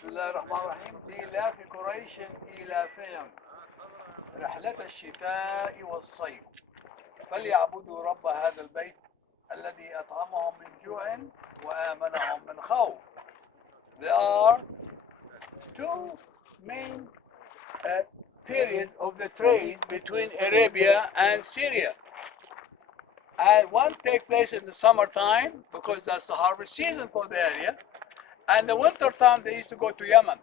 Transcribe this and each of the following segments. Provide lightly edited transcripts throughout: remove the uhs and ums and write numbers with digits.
بسم الله الرحمن الرحيم. لإيلاف قريش إيلافهم رحلة الشتاء والصيف فليعبدوا رب هذا البيت الذي أطعمهم من جوع وآمنهم من خوف. There are two main periods of the trade between Arabia and Syria. And one takes place in the summertime because that's the harvest season for the area. And the winter time they used to go to Yemen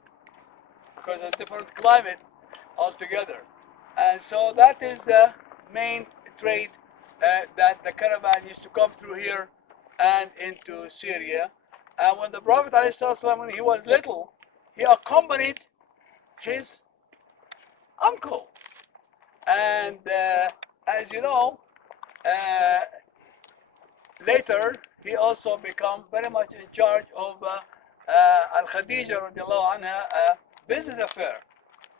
because of different climate altogether. And so that is the main trade that the caravan used to come through here and into Syria. And when the Prophet ﷺ, when he was little, he accompanied his uncle. And as you know, later he also became very much in charge of Al-Khadija radiallahu anha business affair.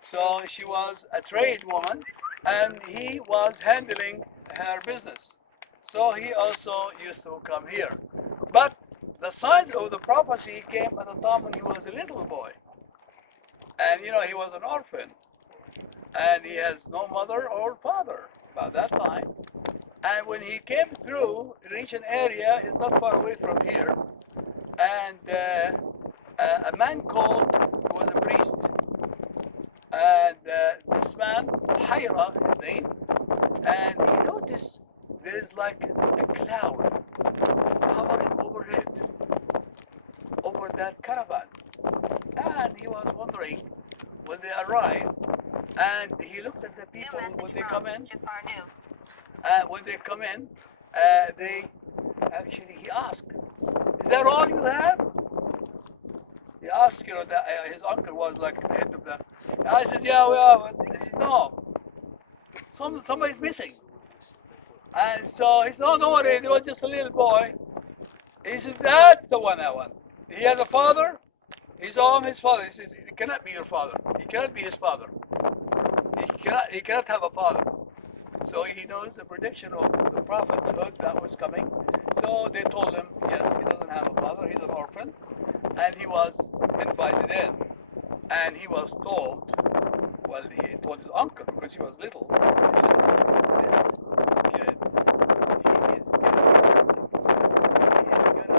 So she was a trade woman and he was handling her business. So he also used to come here. But the signs of the prophecy came at a time when he was a little boy. And you know, he was an orphan. And he has no mother or father by that time. And when he came through, reached an area, it's not far away from here, and a man called, he was a priest, and this man, Hayra, his name, and he noticed there's like a cloud hovering overhead, over that caravan. And he was wondering when they arrived, and he looked at the people when they come in. When they come in, he asked, "Is that all you have?" He asked, you know, that his uncle was like the head of the. I said, "Yeah, we have." He said, "No, somebody's missing." And so he said, "Oh, don't worry, it was just a little boy." He said, "That's the one I want. He has a father. He saw him, his father." He says, "He cannot be your father. He cannot be his father. He cannot have a father." So he knows the prediction of the prophethood that was coming. So they told him, yes, he doesn't have a father, he's an orphan. And he was invited in. And he was told, well, he told his uncle because he was little. He says, this kid, he is going to be a great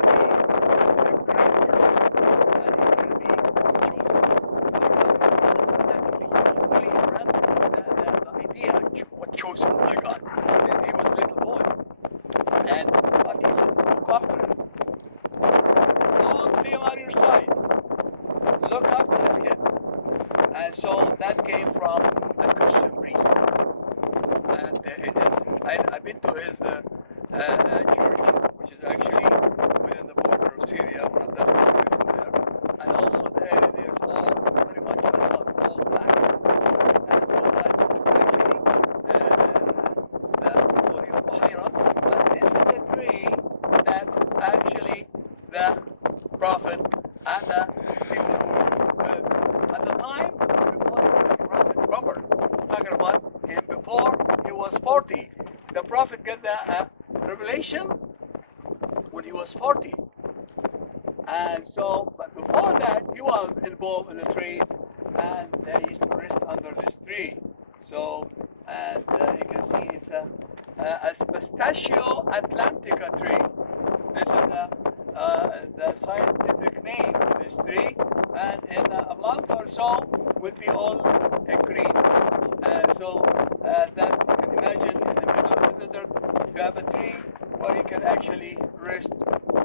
person. And he's going to be chosen. The idea what chosen, my God. He was a little boy. And but he says, look after him. Don't leave him out of your sight. Look after this kid. And so that came from a Christian priest. And it is, I've been to his church, which is actually within the border of Syria, when I'm not far away from there. And also the area there is all very much all black. And so that's actually the story of Bahira. But this is the tree that actually the Prophet and the people who at the time before he was a prophet, remember, talking about him before he was 40. The Prophet got the revelation when he was 40. And so, but before that, he was involved in the trade, and they used to rest under this tree. So, and you can see it's a Pistachio atlantica tree. This is the scientific name of this tree, and in a month or so will be all green. And so that you can imagine in the middle of the desert, you have a tree where you can actually rest.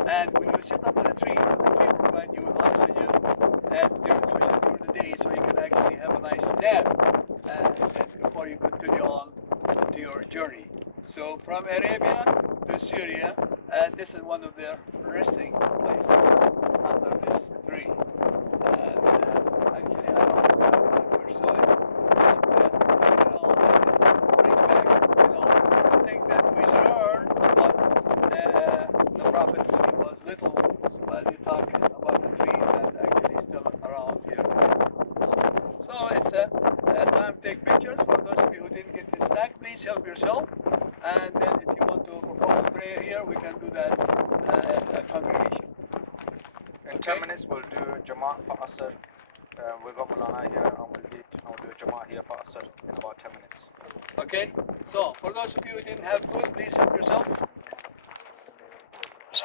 And when you sit under the tree provides you with oxygen and during the day, so you can actually have a nice nap and before you continue on to your journey. So from Arabia to Syria, and this is one of their resting places under this tree. And actually, I don't know if we saw it, but you know, bring back, you know, the thing that we learned about the Prophet when he was little, while you're talking about the tree that actually is still around here. So it's a time to take pictures. For those of you who didn't get the snack, please help yourself. And then if you want to perform a prayer here, we can do that at congregation. In 10 minutes, we'll do Jamaat for Asr We've got Mulana here and we'll lead to do a Jama'ah here for Asr in about 10 minutes. Okay? So, for those of you who didn't have food, please help yourself. Yes.